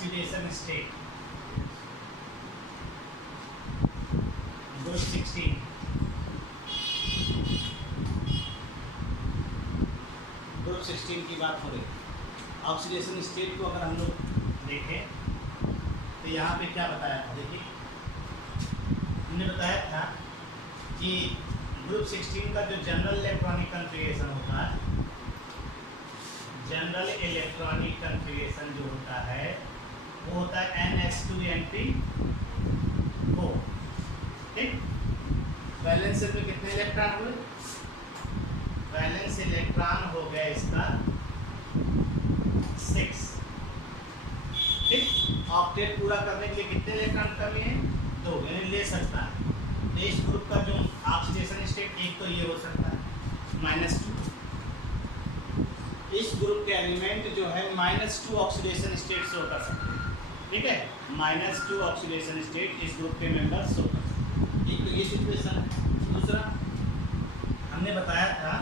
Oxidation state group 16। Group 16 की बात हो रही। ऑक्सीडेशन स्टेट को अगर हम लोग देखें तो यहाँ पे क्या बताया था, देखिए हमने बताया था कि ग्रुप 16 का जो जनरल इलेक्ट्रॉनिक कन्फिगरेशन होता है, जनरल इलेक्ट्रॉनिक कन्फिगरेशन जो होता है वो होता है NH2Np4। ठीक, वैलेंस में कितने इलेक्ट्रॉन हुए? वैलेंस इलेक्ट्रॉन हो गया इसका 6। ठीक, ऑक्टेट पूरा करने के लिए कितने इलेक्ट्रॉन कमी है? 2, यानी ले सकता है। तो इस ग्रुप का जो ऑक्सीडेशन स्टेट एक तो ये हो सकता है -2। इस ग्रुप के एलिमेंट जो है -2 ऑक्सीडेशन स्टेट शो कर सकते हैं। ठीक है, -2 ऑक्सीडेशन स्टेट इस ग्रुप के मेंबर शो कर सकते हैं। एक तो ये सिचुएशन है। दूसरा हमने बताया था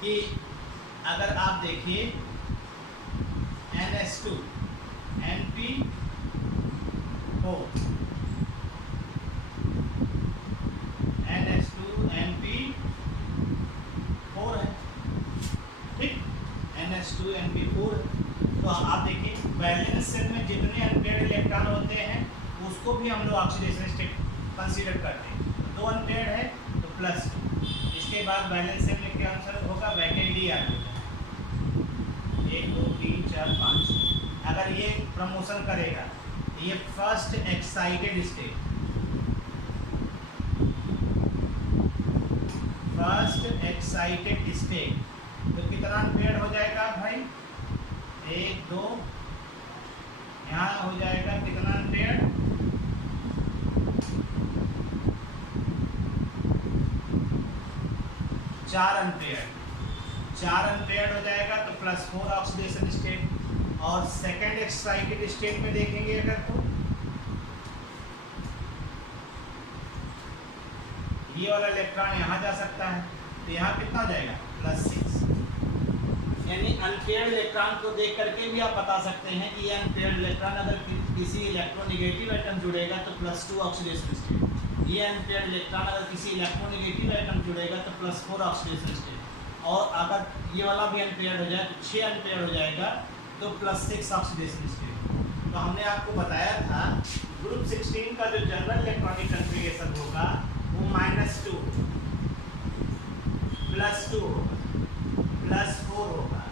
कि अगर आप देखिए NH2Np4 है। ठीक, NH2Np4। तो आप देखिए वैलेंस शेल में जितने अनपेयर्ड इलेक्ट्रॉन होते हैं उसको भी हम लोग ऑक्सीडेशन स्टेट कंसीडर करते हैं। 2 अनपेयर्ड है तो +2। इसके बाद बैलेंस शेल में क्या आंसर होगा? वैकेंट डी आ जाएगा 1 2 3 4 5। अगर ये प्रमोशन करेगा ये first excited state, first excited state तो कितना अनपेयर्ड हो जाएगा भाई? 1 2, यहाँ हो जाएगा कितना अनपेयर्ड? 4 अनपेयर्ड। 4 अनपेयर्ड हो जाएगा तो +4 ऑक्सीडेशन स्टेट। और सेकेंड एक्साइटेड स्टेट में देखेंगे अगर तो ये वाला इलेक्ट्रॉन यहाँ जा सकता है तो यहाँ कितना हो जाएगा? +6। यानी अनपेयर्ड इलेक्ट्रॉन को देख करके भी आप बता सकते हैं कि ये अनपेयर्ड इलेक्ट्रॉन अगर किसी इलेक्ट्रोनेगेटिव आइटम जुड़ेगा तो +2 ऑक्सीडेशन स्टेट। ये अनपेयर्ड इलेक्ट्रॉन अगर किसी इलेक्ट्रोनेगेटिव आइटम जुड़ेगा तो +4 ऑक्सीडेशन स्टेट। और अगर ये वाला भी अनपेयर्ड हो जाए तो 6 अनपेयर्ड हो जाएगा तो +6 ऑक्सीडेशन स्टेट। तो हमने आपको बताया था ग्रुप 16 का जो जनरल इलेक्ट्रॉनिक कन्फिगरेशन होगा वो -2 +2 +4 होगा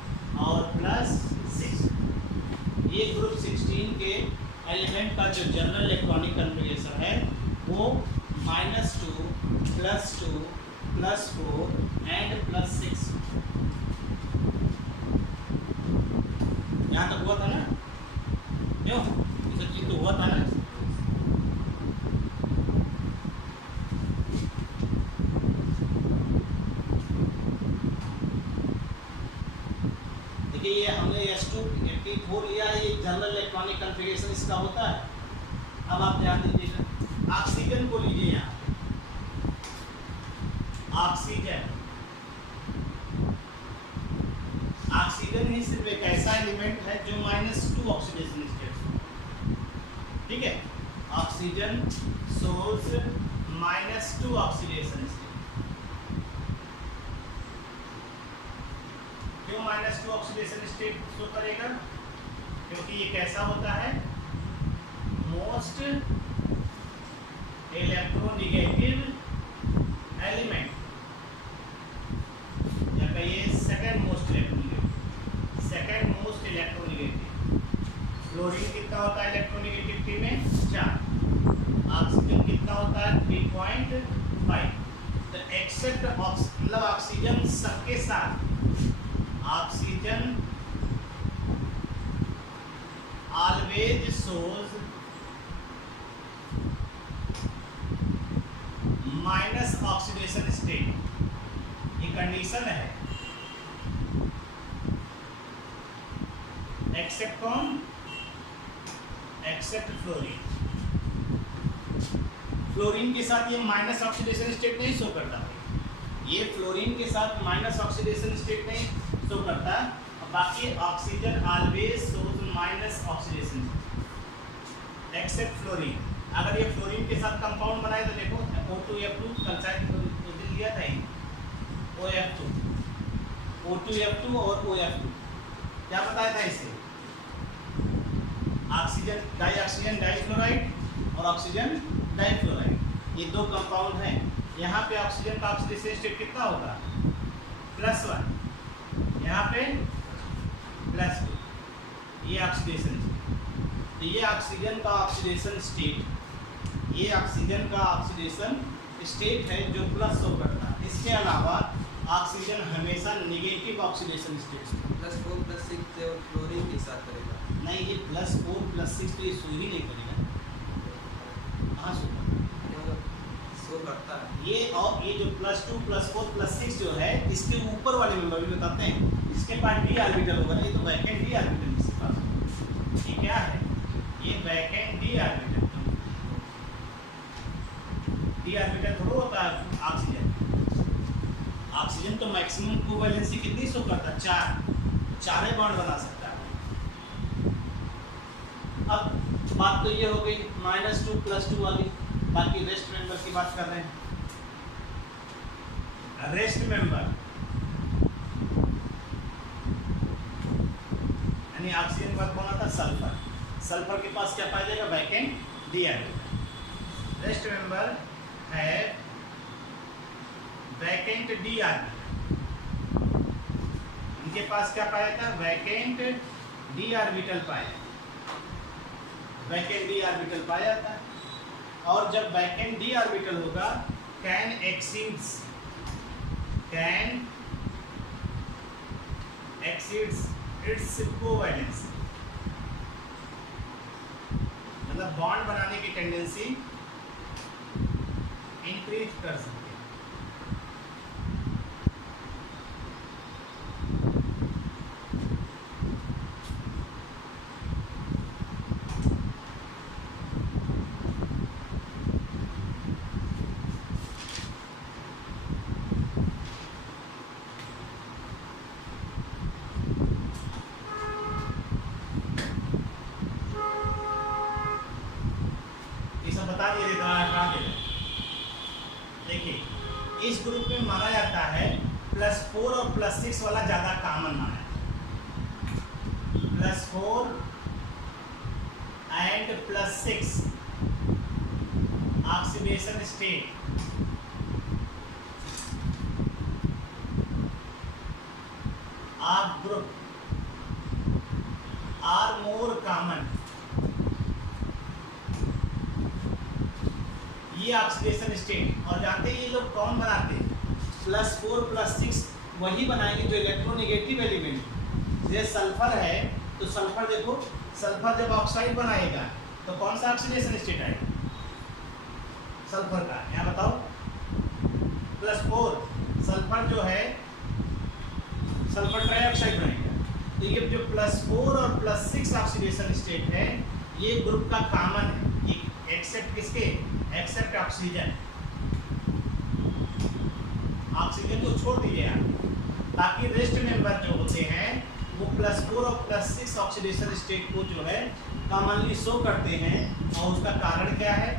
और +6। ये ग्रुप 16 के एलिमेंट का जो जनरल इलेक्ट्रॉनिक कन्फिगरेशन है वो -2 +2 +4 एंड +6। यहाँ तक हुआ था ना? क्यों ये सब चीज तो हुआ था ना? देखिए ये हमने S2Np4 लिया है, ये जनरल इलेक्ट्रॉनिक कन्फिगरेशन इसका होता है। अब आप ध्यान दीजिएगा, ऑक्सीजन को लीजिए। यहाँ ऑक्सीजन ही सिर्फ एक ऐसा एलिमेंट है जो -2 ऑक्सीडेशन स्टेट। ठीक है, ऑक्सीजन सोर्स -2 ऑक्सीडेशन स्टेट। क्यों -2 ऑक्सीडेशन स्टेट शो करेगा? क्योंकि ये कैसा होता है? मोस्ट इलेक्ट्रोनेगेटिव एलिमेंट, या कहिए सेकंड मोस्ट इलेक्ट्रोनेगेटिव। फ्लोरीन कितना होता है इलेक्ट्रोनेगेटिविटी में? 4। ऑक्सीजन कितना होता है? 3.5। तो एक्सेप्ट मतलब ऑक्सीजन सबके साथ, oxygen always shows minus oxidation state. ये कंडीशन है। एक्सेप्ट कौन? Except fluorine. फ्लोरीन के साथ ये माइनस ऑक्सीडेशन स्टेट नहीं शो करता। ये फ्लोरीन के साथ माइनस ऑक्सीडेशन स्टेट नहीं शो करता। बाकी oxygen always shows minus oxidation. Except fluorine. अगर ये फ्लोरीन के साथ कंपाउंड बनाए तो देखो O2F2 कल लिया था ही OF2 O2F2 और OF2 क्या बताया था इसे? ऑक्सीजन डाइफ्लोराइड और ऑक्सीजन डाइफ्लोराइड, ये दो कंपाउंड हैं। यहाँ पे ऑक्सीजन का ऑक्सीडेशन स्टेट कितना होगा? +1, यहाँ पे +2, ये ऑक्सीडेशन स्टेट। तो ये ऑक्सीजन का ऑक्सीडेशन स्टेट, ये ऑक्सीजन का ऑक्सीडेशन स्टेट है जो प्लस शो करता है। इसके अलावा ऑक्सीजन हमेशा नेगेटिव ऑक्सीडेशन स्टेट +4+6 और फ्लोरीन के साथ करेगा। नहीं, ये +4+6 तो ये शो ही नहीं करेगा। कहाँ शो करता? शो करता है ये। और ये जो +2 +4 +6 जो है, इसके ऊपर वाले मेंबर भी बताते हैं। इसके पास डी ऑर्बिटल होगा, ये तो वैकेंट डी ऑर्बिटल इसके पास। ये क्या है? ये vacant D orbital. D orbital थोड़ा होता है ऑक्सीजन। ऑक्सीजन तो मैक्सिमम कोवैलेंसी कितनी शो करता है? 4 बॉन्ड बना सकता है। अब बात तो ये हो गई -2 +2 वाली। बाकी रेस्ट मेंबर की बात कर रहे हैं। रेस्ट मेंबर यानी ऑक्सीजन के बाद कौन आता है? सल्फर। सल्फर के पास क्या पाया जाएगा? Vacant D orbital. Rest member है वैकेंट डी ऑर्बिटल, इनके पास क्या पाया था? वैकेंट डी ऑर्बिटल पाया। वैकेंट डी ऑर्बिटल पाया था। और जब वैकेंट डी ऑर्बिटल होगा, कैन एक्सीड्स इट्स कोवैलेंसी, मतलब बॉन्ड बनाने की टेंडेंसी इंक्रीज कर सकते हैं। देखिए इस ग्रुप में माना जाता है +4 और +6 वाला ज़्यादा कॉमन माना जाता है। +4 and +6 oxidation state of group are more common. ये ऑक्सीडेशन स्टेट। और जानते हैं ये लोग कौन बनाते हैं? +4 +6 वही बनाएंगे जो इलेक्ट्रोनेगेटिव एलिमेंट। जैसे सल्फर है तो सल्फर देखो, सल्फर जब ऑक्साइड बनाएगा तो कौन सा ऑक्सीडेशन स्टेट आएगा? सल्फर का। यहाँ बताओ, +4 सल्फर जो है सल्फर ट्राइऑक्साइड बनाएगा। तो ये जो +4 और +6 ऑक्सीडेशन स्टेट है, ये ग्रुप का कॉमन है। ये एक्सेप्ट किसके? Accept oxygen. ऑक्सीजन को छोड़ दीजिए आप। बाकी रेस्ट मेंबर जो होते हैं वो +4 और +6 ऑक्सीडेशन स्टेट को जो है कॉमनली शो करते हैं। और उसका कारण क्या है?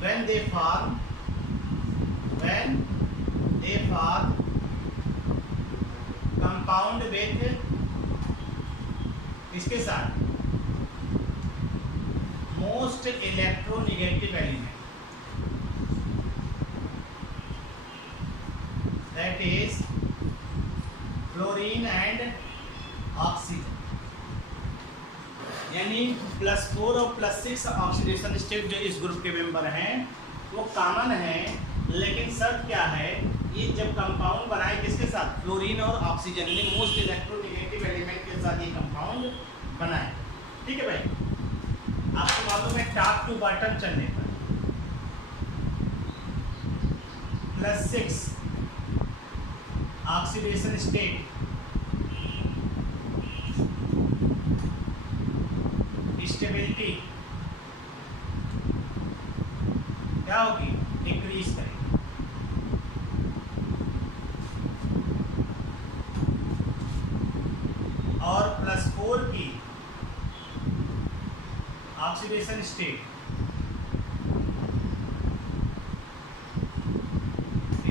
when they form compound with इसके साथ most electronegative element, that is fluorine and oxygen. यानी +4 और +6 ऑक्सीडेशन स्टेट जो इस ग्रुप के मेंबर हैं वो कॉमन है, लेकिन शर्त क्या है? ये जब कंपाउंड बनाए किसके साथ? फ्लोरीन और ऑक्सीजन, यानी मोस्ट इलेक्ट्रोनेगेटिव एलिमेंट के साथ ये कंपाउंड बनाए। ठीक है भाई, आपको मालूम है टॉप टू बॉटम चलने पर +6 ऑक्सीडेशन स्टेट स्टेबिलिटी क्या होगी? डिक्रीज करेगी। और +4 की ऑक्सीडेशन स्टेट,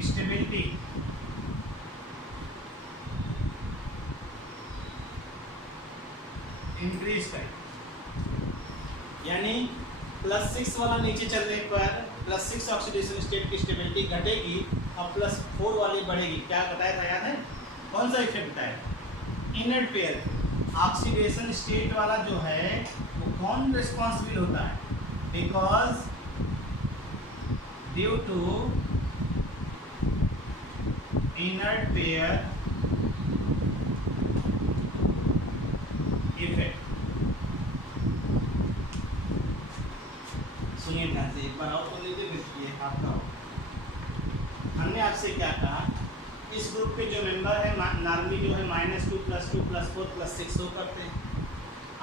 स्टेबिलिटी, इंक्रीज करें, यानी +6 वाला नीचे चलने पर +6 ऑक्सीडेशन स्टेट की स्टेबिलिटी घटेगी और +4 वाली बढ़ेगी। क्या बताया था, याद है? कौन सा इफेक्ट बताया? इनर्ट पेयर ऑक्सीडेशन स्टेट वाला जो है वो कौन रिस्पॉन्सिबल होता है? Because due to inert pair effect. सुनिए ध्यान से, एक बार और बोल लीजिए, ये आपका हो। हमने आपसे क्या कहा, इस ग्रुप के जो मेंबर है नॉर्मली जो है -2 +2 +4 +6 शो करते हैं।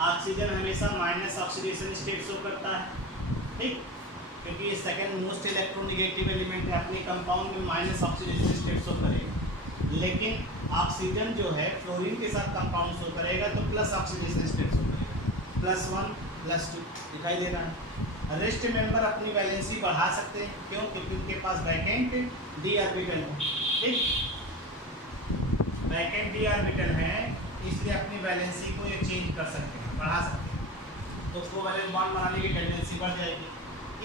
ऑक्सीजन हमेशा माइनस ऑक्सीडेशन स्टेट शो करता है, ठीक, क्योंकि ये सेकंड मोस्ट इलेक्ट्रोनेगेटिव एलिमेंट है, अपने कंपाउंड में माइनस ऑक्सीडेशन स्टेट शो करेगा। लेकिन ऑक्सीजन जो है फ्लोरीन के साथ कंपाउंड शो करेगा तो प्लस ऑक्सीडेशन स्टेट शो करेगा, +1 +2 दिखाई दे रहा है। रेस्ट मेंबर अपनी वैलेंसी बढ़ा सकते हैं, क्यों? क्योंकि उनके पास वैकेंट डी ऑर्बिटल है, ठीक, वैकेंट डी ऑर्बिटल है, इसलिए अपनी वैलेंसी को ये चेंज कर सकते हैं, बढ़ा सकते हैं, तो कोवैलेंट बॉन्ड बनाने की टेंडेंसी बढ़ जाएगी।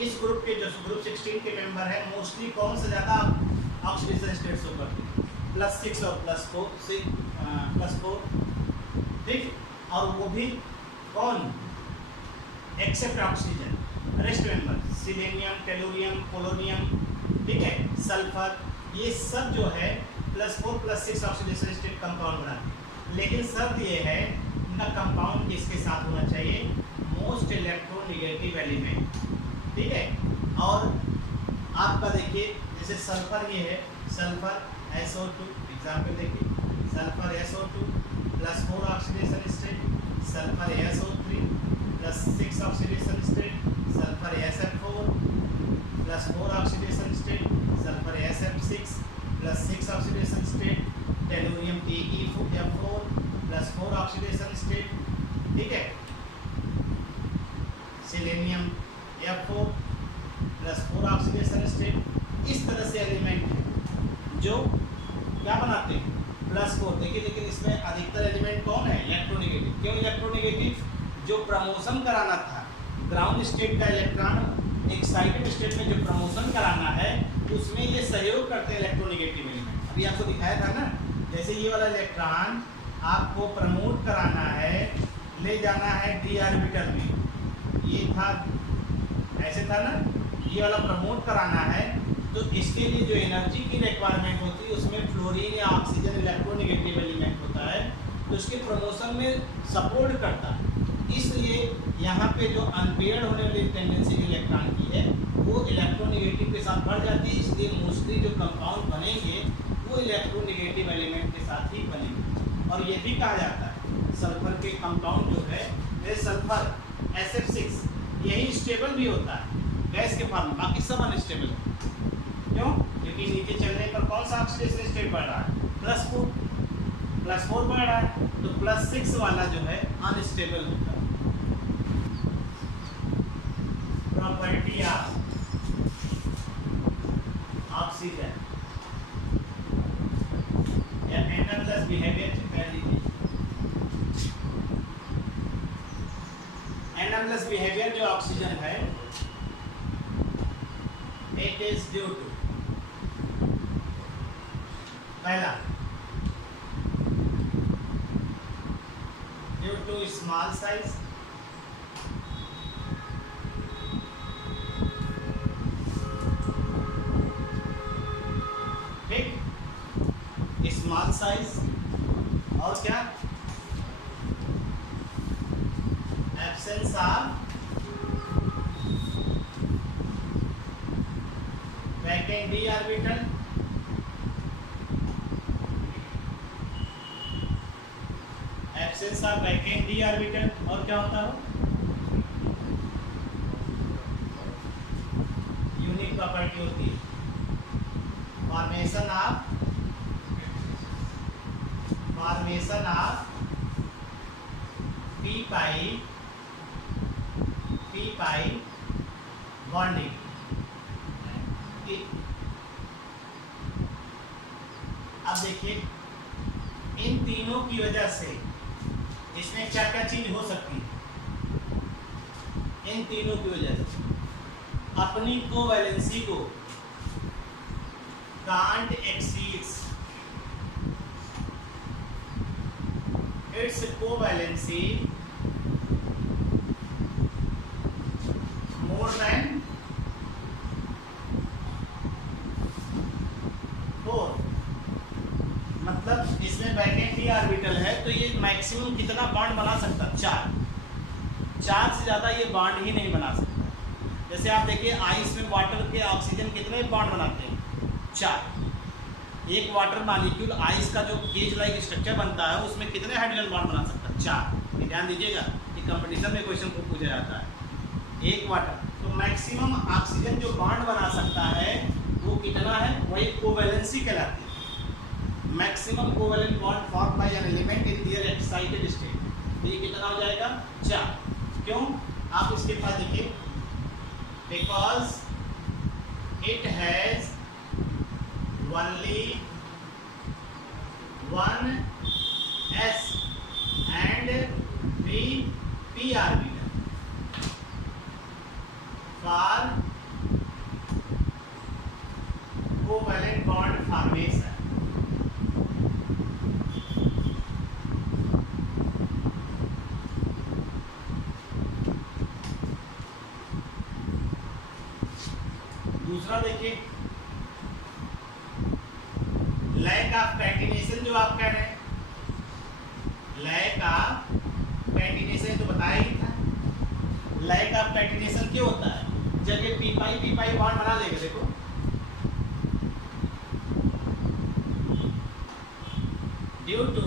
इस ग्रुप के जो ग्रुप 16 के मेंबर है मोस्टली कौन से ज़्यादा ऑक्सीडेशन स्टेट शो करते हैं? +6 और +4, ठीक, और वो भी कौन? Except oxygen, rest member selenium, tellurium, polonium, ठीक है, सल्फर, ये सब जो है +4 +6 ऑक्सीडेशन स्टेट कंपाउंड बनाते हैं। लेकिन शर्त ये है इनका कंपाउंड किसके साथ होना चाहिए? मोस्ट इलेक्ट्रोनेगेटिव एलिमेंट, ठीक है। और आपका देखिए जैसे सल्फर ये है, सल्फर SO2 एग्जाम्पल देखिए, sulphur SO2 +4 oxidation state, sulphur SO3 +6 oxidation state, sulphur SF4 +4 oxidation state, sulphur SF6 +6 oxidation state, tellurium TeF4 +4 oxidation state, ठीक है, सेलेनियम F4 +4 ऑक्सीडेशन स्टेट। इस तरह से एलिमेंट जो क्या बनाते हैं? +4। देखिए लेकिन इसमें अधिकतर एलिमेंट कौन है? इलेक्ट्रोनेगेटिव। क्यों इलेक्ट्रोनेगेटिव? जो प्रमोशन कराना था ग्राउंड स्टेट का इलेक्ट्रॉन एक्साइटेड स्टेट में जो प्रमोशन कराना है उसमें ये सहयोग करते हैं इलेक्ट्रोनेगेटिव एलिमेंट। अभी आपको दिखाया था ना, जैसे ये वाला इलेक्ट्रॉन आपको प्रमोट कराना है, ले जाना है डी ऑर्बिटल में, ये था ऐसे था ना, ये वाला प्रमोट कराना है, तो इसके लिए जो एनर्जी की रिक्वायरमेंट होती है उसमें फ्लोरीन या ऑक्सीजन इलेक्ट्रोनेगेटिव एलिमेंट होता है, तो इसके प्रमोशन में सपोर्ट करता है। इसलिए यहाँ पे जो अनपेयर्ड होने वाली टेंडेंसी इलेक्ट्रॉन की है वो इलेक्ट्रोनेगेटिव के साथ बढ़ जाती है, इसलिए मोस्टली जो कंपाउंड बनेंगे वो इलेक्ट्रोनेगेटिव एलिमेंट के साथ ही बनेंगे। और ये भी कहा जाता है सल्फर के कंपाउंड जो है सल्फर SF6 यही स्टेबल भी होता है गैस के फॉर्म में, बाकी सब अनस्टेबल है। क्यों? क्योंकि नीचे चलने पर कौन सा ऑक्सीडेशन स्टेट बढ़ रहा है? +4 बढ़ रहा है, तो +6 वाला जो है अनस्टेबल होता है। प्रॉपर्टी ऑफ ऑक्सीजन या एनालस बिहेवियर कर लीजिए। एनालस बिहेवियर जो ऑक्सीजन है इट इज ड्यू टू, पहला ड्यू टू स्मॉल साइज, ठीक, स्मॉल साइज, और क्या? Absence of vacant D orbital, absence of vacant D orbital, और क्या होता है? यूनिक प्रॉपर्टी होती है formation of p P pi bonding. अब देखिए इन तीनों की वजह से इसमें क्या क्या चीज हो सकती है। इन तीनों की वजह से अपनी कोवैलेंसी को can't exceeds its covalency more than 4। मतलब इसमें वैकेंट ही ऑर्बिटल है तो ये मैक्सिमम कितना बॉन्ड बना सकता है? 4 से ज़्यादा ये बॉन्ड ही नहीं बना सकता। जैसे आप देखिए आइस में वाटर के ऑक्सीजन कितने बॉन्ड बनाते हैं? 4। एक वाटर मॉलिक्यूल आइस का जो केज लाइक स्ट्रक्चर बनता है उसमें कितने हाइड्रोजन बॉन्ड बना सकता है? 4। ये ध्यान दीजिएगा कि कंपटीशन में क्वेश्चन को पूछा जाता है। एक वाटर तो मैक्सिमम ऑक्सीजन जो बॉन्ड बना सकता है वो कितना है? वही कोवैलेंसी कहलाती है। Maximum covalent bond form by an element in their excited state. तो ये कितना हो जाएगा? 4। क्यों? आप इसके पास देखिए because it has only one s and 3 p orbital for covalent bond formation। दूसरा देखिए लैक ऑफ कैटिनेशन जो आप कह रहे हैं, लैक ऑफ कैटिनेशन तो बताया ही था। लैक ऑफ कैटिनेशन क्यों होता है? जब ये पी पाई बॉन्ड बना देगा, देखो due to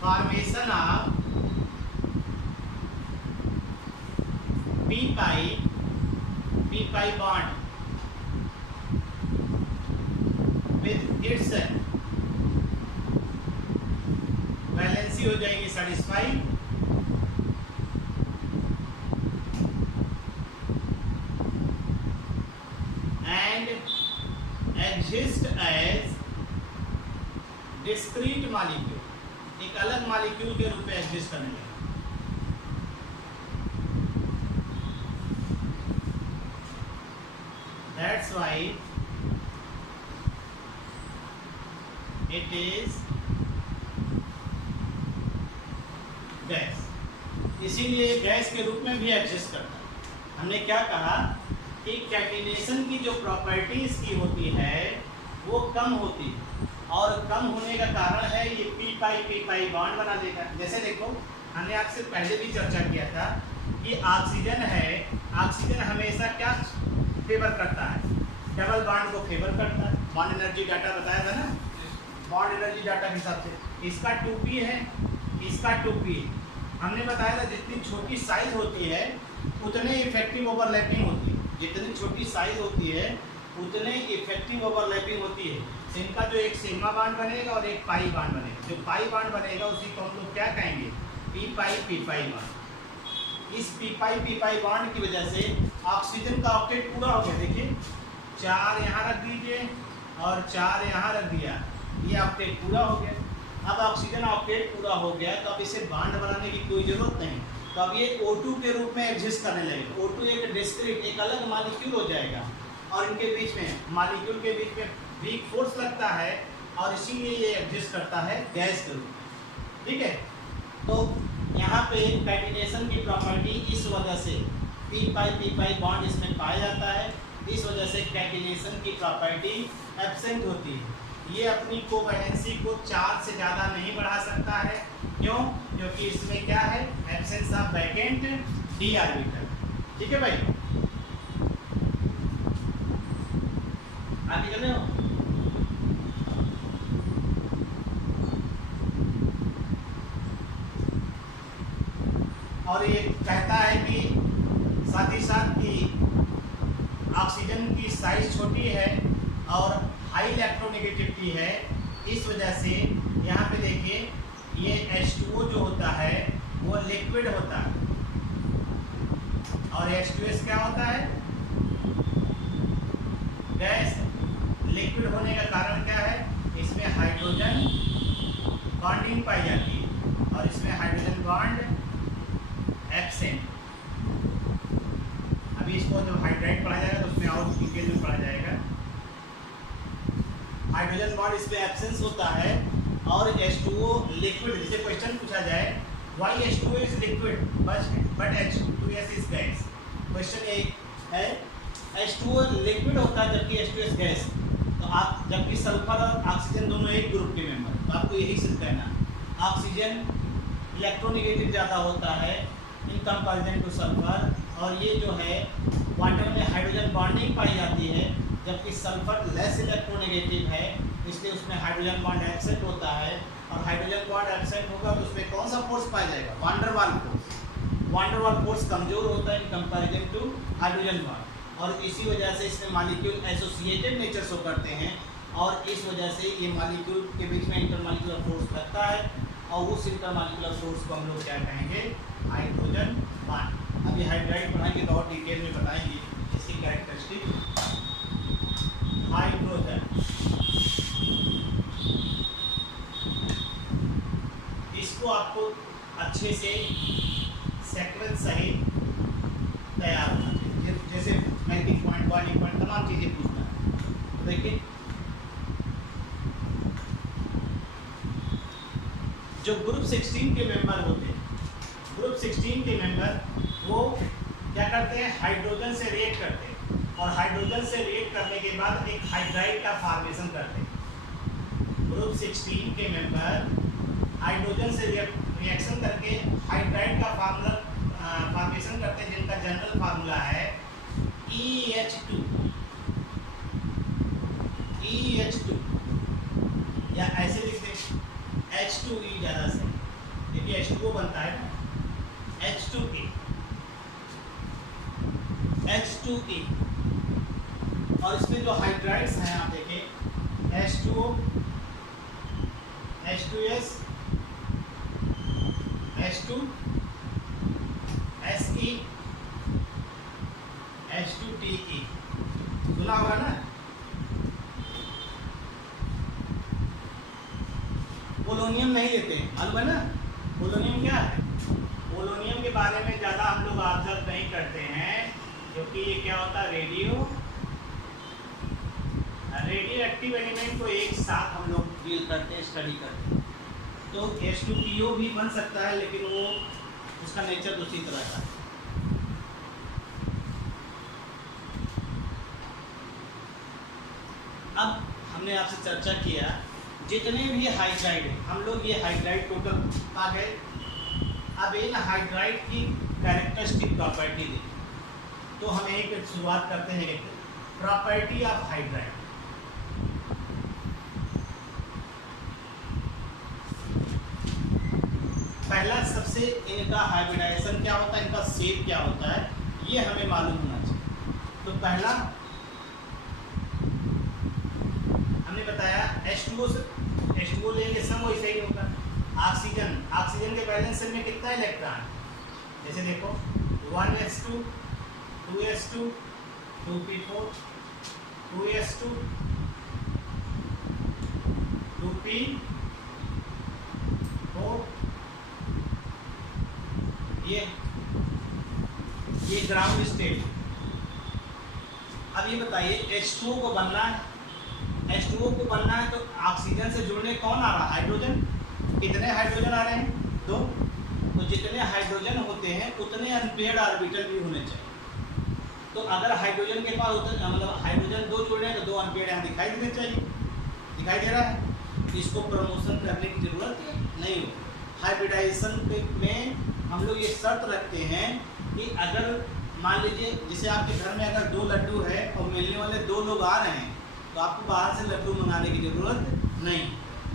formation of P pi bond with its valency हो जाएगी satisfy and exist as discrete molecule, एक अलग मॉलिक्यूल के रूप में एग्जिस्ट करने लगे। That's why it is gas, इसीलिए गैस के रूप में भी एग्जिस्ट करता है। हमने क्या कहा कि कैटिनेशन की जो प्रॉपर्टीज की होती है वो कम होती है और कम होने का कारण है ये पी पाई बॉन्ड बना देगा। जैसे देखो हमने आपसे पहले भी चर्चा किया था कि ऑक्सीजन है, ऑक्सीजन हमेशा क्या फेवर करता है? डबल बॉन्ड को फेवर करता है। बॉन्ड एनर्जी डाटा बताया था ना, बॉन्ड एनर्जी डाटा के हिसाब से इसका 2p है, इसका 2p है। हमने बताया था जितनी छोटी साइज होती है उतने इफेक्टिव ओवरलैपिंग होती है। जितनी छोटी साइज होती है उतने इफेक्टिव ओवरलैपिंग होती है। इनका जो एक सिग्मा बॉन्ड बनेगा और एक पाई बॉन्ड बनेगा। जो पाई बॉन्ड बनेगा उसी को हम लोग क्या कहेंगे? P pi bond. इस पी पाई बॉन्ड की वजह से ऑक्सीजन का ऑक्टेट पूरा हो गया। देखिए 4 यहाँ रख दीजिए और 4 यहाँ रख दिया, ये ऑक्टेट पूरा हो गया। अब ऑक्सीजन ऑक्टेट पूरा हो गया तो अब इसे बॉन्ड बनाने की कोई जरूरत नहीं। तो अब ये O2 के रूप में एग्जिस्ट करने लगेगा। O2 एक डिस्क्रीट, एक अलग मॉलिक्यूल हो जाएगा और इनके बीच में मॉलिक्यूल के बीच में वीक फोर्स लगता है और इसीलिए ये एग्जिस्ट करता है गैस के रूप में। ठीक है, तो यहाँ पे कैटिनेशन की प्रॉपर्टी इस वजह से पी पाई बॉन्ड इसमें पाया जाता है। इस वजह से कैटिनेशन की प्रॉपर्टी एब्सेंट होती है। ये अपनी कोवैलेंसी को 4 से ज़्यादा नहीं बढ़ा सकता है। क्यों? क्योंकि इसमें क्या है? Absence of vacant D orbital. ठीक है भाई, आगे चले हो। और ये कहता है कि साथ ही साथ कि ऑक्सीजन की साइज छोटी है और हाई इलेक्ट्रोनेगेटिविटी है। इस वजह से यहाँ पे देखिए ये H2O जो होता है वो लिक्विड होता है। और H2S क्या होता है? गैस। लिक्विड होने का कारण क्या है? इसमें हाइड्रोजन बॉन्डिंग पाई जाती है और इसमें हाइड्रोजन बॉन्ड एब्सेंट। अभी इसको जब हाइड्राइड पढ़ा जाएगा तो उसमें और डिटेल में पढ़ा जाएगा। हाइड्रोजन बॉन्ड इसमें एब्सेंस होता है और H2O लिक्विड। जैसे क्वेश्चन पूछा जाए why H2O is liquid but H2S is gas. Question एक है H2O लिक्विड होता है जबकि H2S गैस। तो आप जबकि सल्फर और ऑक्सीजन दोनों एक ग्रुप के मेंबर, तो आपको यही सिद्ध करना। ऑक्सीजन इलेक्ट्रोनेगेटिव ज़्यादा होता है इन कंपैरिजन टू सल्फर, और ये जो है वाटर में हाइड्रोजन बॉन्डिंग पाई जाती है जबकि सल्फर लेस इलेक्ट्रोनेगेटिव है, इसलिए उसमें हाइड्रोजन बॉन्ड एब्सेंट होता है। और हाइड्रोजन बॉन्ड एब्सेंट होगा तो उसमें कौन सा फोर्स पाया जाएगा? Van der Waals force. Van der Waals force कमजोर होता है in comparison to hydrogen bond, और इसी वजह से इसमें मॉलिक्यूल एसोसिएटेड नेचर शो करते हैं, और इस वजह से ये मॉलिक्यूल के बीच में इंटरमॉलिक्यूलर फोर्स लगता है, और उस इंटरमॉलिक्यूलर फोर्स को हम लोग क्या कहेंगे? Hydrogen bond. अभी हाइड्राइड पढ़ाएंगे तो और डिटेल में बताएंगे इसकी कैरेक्टरिस्टिक। हाइड्रोजन इसको आपको अच्छे से सेक्वेंस सहित तैयार होना चाहिए। जैसे मेल्टिंग पॉइंट, बॉइलिंग पॉइंट, तमाम चीज़ें पूछना है। तो देखिए जो ग्रुप 16 के मेंबर होते हैं, ग्रुप 16 के मेंबर वो क्या करते हैं? हाइड्रोजन से रिएक्ट करते हैं, और हाइड्रोजन से रिएक्ट करने के बाद एक हाइड्राइड का फॉर्मेशन करते हैं। ग्रुप 16 के मेंबर हाइड्रोजन से रिएक्शन करके हाइड्राइड का फॉर्मेशन करते हैं, जिनका जनरल फार्मूला है EH2। EH2 या ऐसे लिखते हैं H2E ज़्यादा से, देखिए H2O बनता है ना, H2E, H2E। और इसमें जो हाइड्राइड्स हैं आप देखिए H2O, H2S, H2, SE, H2TE, सुना होगा ना? पोलोनियम नहीं लेते हैं, मालूम है ना? पोलोनियम क्या है? पोलोनियम के बारे में ज़्यादा हम लोग ऑब्जर्व नहीं करते हैं, क्योंकि ये क्या होता है? रेडियो एक्टिव एलिमेंट को एक साथ हम लोग डील करते हैं, स्टडी करते हैं। तो H2PO भी बन सकता है, लेकिन वो उसका नेचर दूसरी तरह का है। अब हमने आपसे चर्चा किया जितने भी हाइड्राइड हैं, हम लोग ये हाइड्राइड टोटल आ गए। अब इन हाइड्राइड की कैरेक्टरिस्टिक प्रॉपर्टी देखिए, तो हम एक शुरुआत करते हैं प्रॉपर्टी ऑफ हाइड्राइड। पहला सबसे इनका हाइब्रिडाइजेशन क्या होता है, इनका शेप क्या होता है, ये हमें मालूम होना चाहिए। तो पहला हमने बताया H2O लेंगे सब वैसे ही होगा। ऑक्सीजन के बैलेंस सेल में कितना इलेक्ट्रॉन? जैसे देखो 1s2, 2s2, 2p4, 2s2, 2p4, ये ग्राउंड स्टेट। अब ये बताइए H2O को बनना है, H2O को बनना है तो ऑक्सीजन से जुड़ने कौन आ रहा है? हाइड्रोजन। कितने हाइड्रोजन आ रहे हैं? 2। तो जितने हाइड्रोजन होते हैं उतने अनपेयर्ड ऑर्बिटल भी होने चाहिए। तो अगर हाइड्रोजन के पास मतलब हाइड्रोजन 2 जुड़ रहे हैं तो 2 अनपेयर्ड यहाँ दिखाई देने चाहिए। दिखाई दे रहा है? इसको प्रमोशन करने की जरूरत नहीं हो। हाइब्रिडाइजेशन में हम लोग ये शर्त रखते हैं कि अगर मान लीजिए जैसे आपके घर में अगर 2 लड्डू है और मिलने वाले 2 लोग आ रहे हैं, तो आपको बाहर से लड्डू मंगाने की जरूरत नहीं।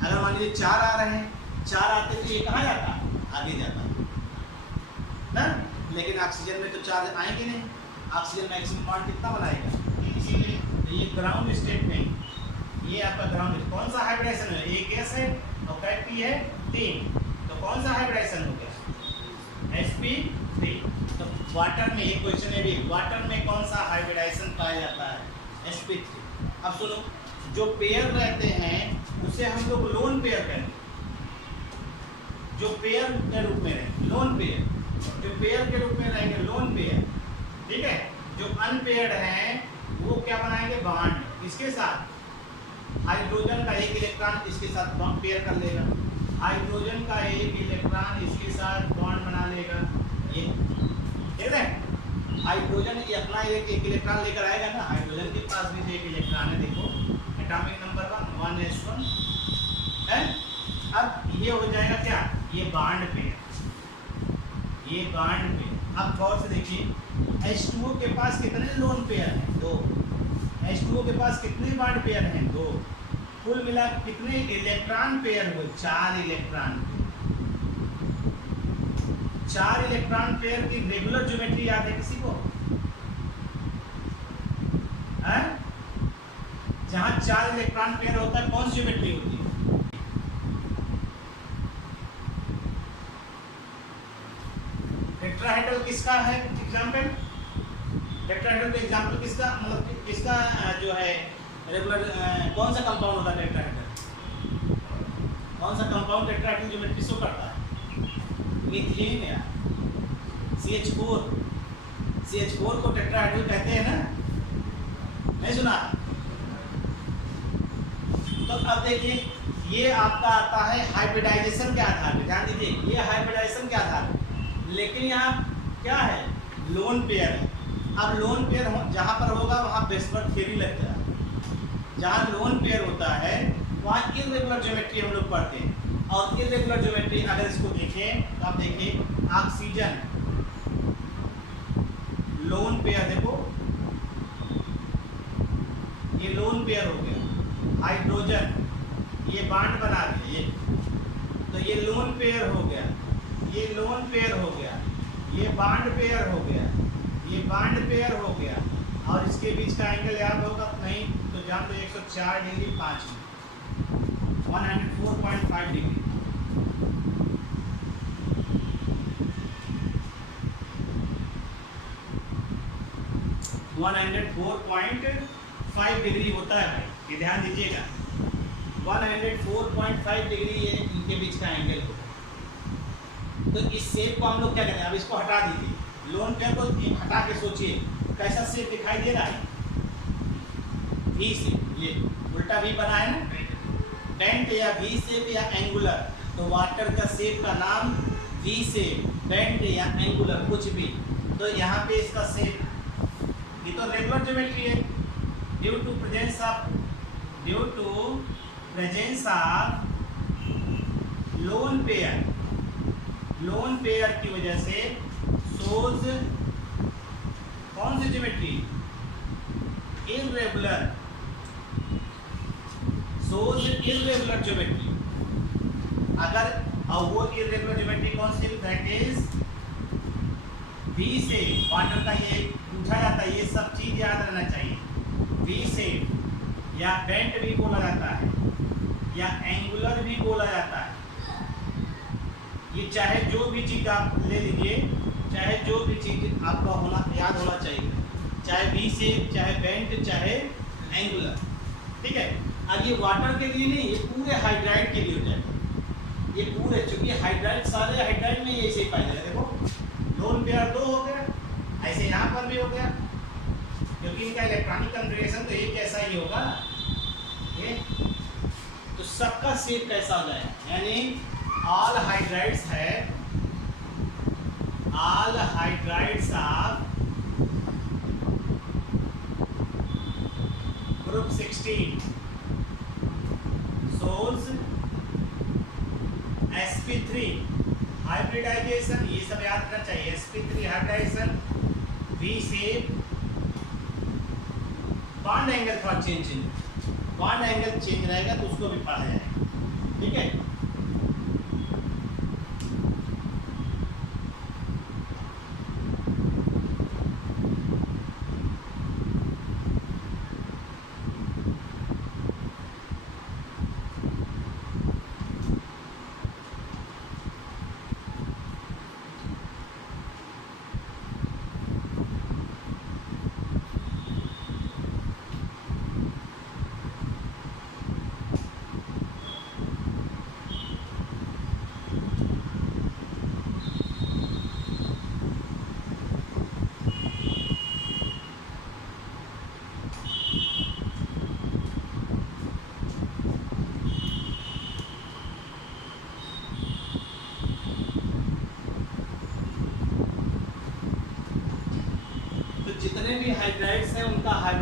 अगर मान लीजिए 4 आ रहे हैं, 4 आते तो ये कहाँ जाता? आगे जाता ना। लेकिन ऑक्सीजन में तो 4 आएंगे नहीं, ऑक्सीजन मैक्सिमम बॉन्ड कितना बनाएगा? इसीलिए ये ग्राउंड स्टेट नहीं, ये आपका ग्राउंड। कौन सा हाइब्रिडाइजेशन है? एक गैस है और कैटी है 3, तो कौन सा हाइब्रिडाइजेशन हो गया? sp3। तो वाटर में, एक क्वेश्चन है भी, वाटर में कौन सा हाइब्रिडाइजेशन पाया जाता है? sp3। अब सुनो, जो पेयर रहते हैं उसे हम लोग लोन पेयर कहते हैं, जो पेयर के रूप में रहेंगे लोन पेयर, जो पेयर के रूप में रहेंगे लोन पेयर, ठीक है। जो अनपेयर्ड हैं वो क्या बनाएंगे? बॉन्ड, इसके साथ हाइड्रोजन का एक इलेक्ट्रॉन इसके साथ बॉन्ड पेयर कर लेगा, हाइड्रोजन का एक इलेक्ट्रॉन इसके साथ बॉन्ड बना लेगा, ये ठीक है। हाइड्रोजन ये अपना एक इलेक्ट्रॉन लेकर आएगा ना, हाइड्रोजन के पास भी एक इलेक्ट्रॉन है, देखो एटॉमिक नंबर 1s1 है। अब ये हो जाएगा क्या? ये बॉन्ड पेयर, ये बॉन्ड पेयर। अब गौर से देखिए, H2O के पास कितने लोन पेयर हैं? 2। H2O के पास कितने बॉन्ड पेयर हैं? 2। कुल मिला कितने इलेक्ट्रॉन पेयर हुए? 4 इलेक्ट्रॉन। 4 इलेक्ट्रॉन पेयर की रेगुलर ज्योमेट्री याद है किसी को? है? जहां 4 इलेक्ट्रॉन पेयर होता है कौन सी ज्योमेट्री होती है? टेट्राहेड्रल किसका है एग्जांपल? टेट्राहेड्रल का एग्जांपल किसका, मतलब किसका जो है रेगुलर, कौन सा कंपाउंड होता है टेट्राहेड्रल? कौन सा कंपाउंड टेट्राहेड्रल ज्योमेट्री शो करता है? मीथेन या CH4। CH4 को टेट्राहेड्रल कहते हैं ना, नहीं सुना? तो अब देखिए, ये आपका आता है हाइब्रिडाइजेशन के आधार पर, ध्यान दीजिए, ये हाइब्रिडाइजेशन के आधार पर। लेकिन यहाँ क्या है? लोन पेयर है। अब लोन पेयर जहाँ पर होगा वहाँ वेस्टवर्थ थ्योरी लगता है। जहाँ लोन पेयर होता है वहाँ इर्रेगुलर ज्योमेट्री हम लोग पढ़ते हैं। और इर्रेगुलर ज्योमेट्री अगर इसको देखें तो आप देखिए, ऑक्सीजन लोन पेयर, देखो ये लोन पेयर हो गया। हाइड्रोजन ये बॉन्ड बना दिया, ये तो ये लोन पेयर हो गया, ये लोन पेयर हो गया, ये बॉन्ड पेयर हो गया, ये बॉन्ड पेयर हो गया। और इसके बीच का एंगल याद होगा नहीं तो जान दो, 104 डिग्री 5 में 104.5 डिग्री। $104.5 डिग्री होता है भाई, ये ध्यान दीजिएगा। 104.5 डिग्री ये इनके बीच का एंगल होता है। तो इस शेप को हम लोग क्या कहते हैं? अब इसको हटा दीजिए, लोन पेयर को हटा के सोचिए कैसा शेप दिखाई दे रहा है? वी शेप, ये उल्टा वी बना है ना, बेंट या वी शेप या एंगुलर। तो वाटर का शेप का नाम वी शेप, बेंट या एंगुलर, कुछ भी। तो यहाँ पे इसका शेप, ये तो रेगुलर ज्योमेट्री है। Due to presence of lone pair की वजह से सोज कौन सी geometry? Irregular, shows irregular geometry. अगर और वो इर्रेगुलर ज्योमेट्री कौन सी? दैट इज वी से वाटर का ये पूछा जाता है, ये सब चीज याद रहना चाहिए। वी से या बेंट भी बोला जाता है या एंगुलर भी बोला जाता है। ये चाहे जो भी चीज आप ले लीजिए, चाहे जो भी चीज आपका होना याद होना चाहिए, चाहे वी शेप, चाहे बेंट, चाहे एंगुलर, ठीक है। अब ये वाटर के लिए नहीं, ये पूरे हाइड्राइड के लिए हो जाएगा। ये पूरे, चूंकि हाइड्राइड सारे हाइड्राइड में ये शेप पाया जाएगा। देखो लोन पेयर 2 हो गया, ऐसे यहाँ पर भी हो गया, क्योंकि इनका इलेक्ट्रॉनिक कन्फिगरेशन तो एक जैसा ही होगा। तो सबका शेप कैसा हो जाएगा? यानी all hydrides have all hydrides of group 16 shows sp3 hybridization, ये सब याद रखना चाहिए। sp3 hybridization, V shape, bond angle थोड़ा चेंज, बॉन्ड एंगल चेंज रहेगा तो उसको भी पढ़ा जाएगा, ठीक है।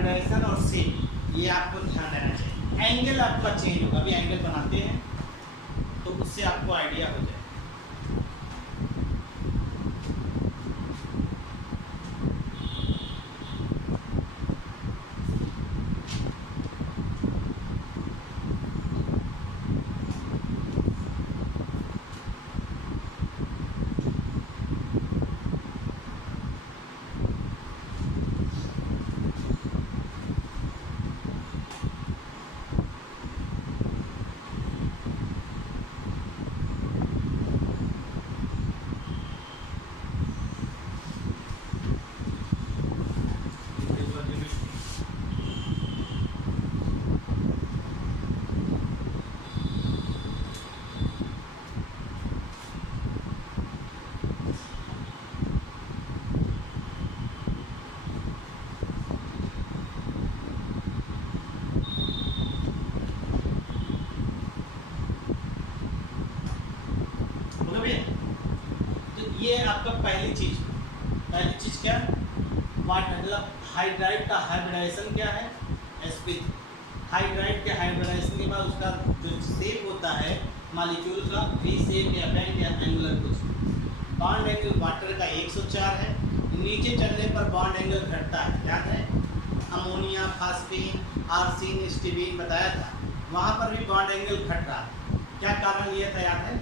हाइब्रिडाइजेशन और सेप, ये आपको ध्यान देना चाहिए। एंगल आपका चेंज होगा, अभी एंगल बनाते हैं तो उससे आपको आइडिया हो जाए। ये आपका पहली चीज क्या, मतलब हाइड्राइड का हाइब्रिडाइजेशन क्या है, sp3। हाइड्राइड के हाइब्रिडाइजेशन के बाद उसका जो शेप होता है मॉलिक्यूल का, वी शेप या बैंड या एंगुलर कुछ। बॉन्ड एंगल वाटर का 104 है, नीचे चलने पर बॉन्ड एंगल घटता है, याद है अमोनिया, फास्फीन, आर्सिन, स्टीबीन बताया था, वहाँ पर भी बॉन्ड एंगल घट रहा है। क्या कारण लिया था, याद है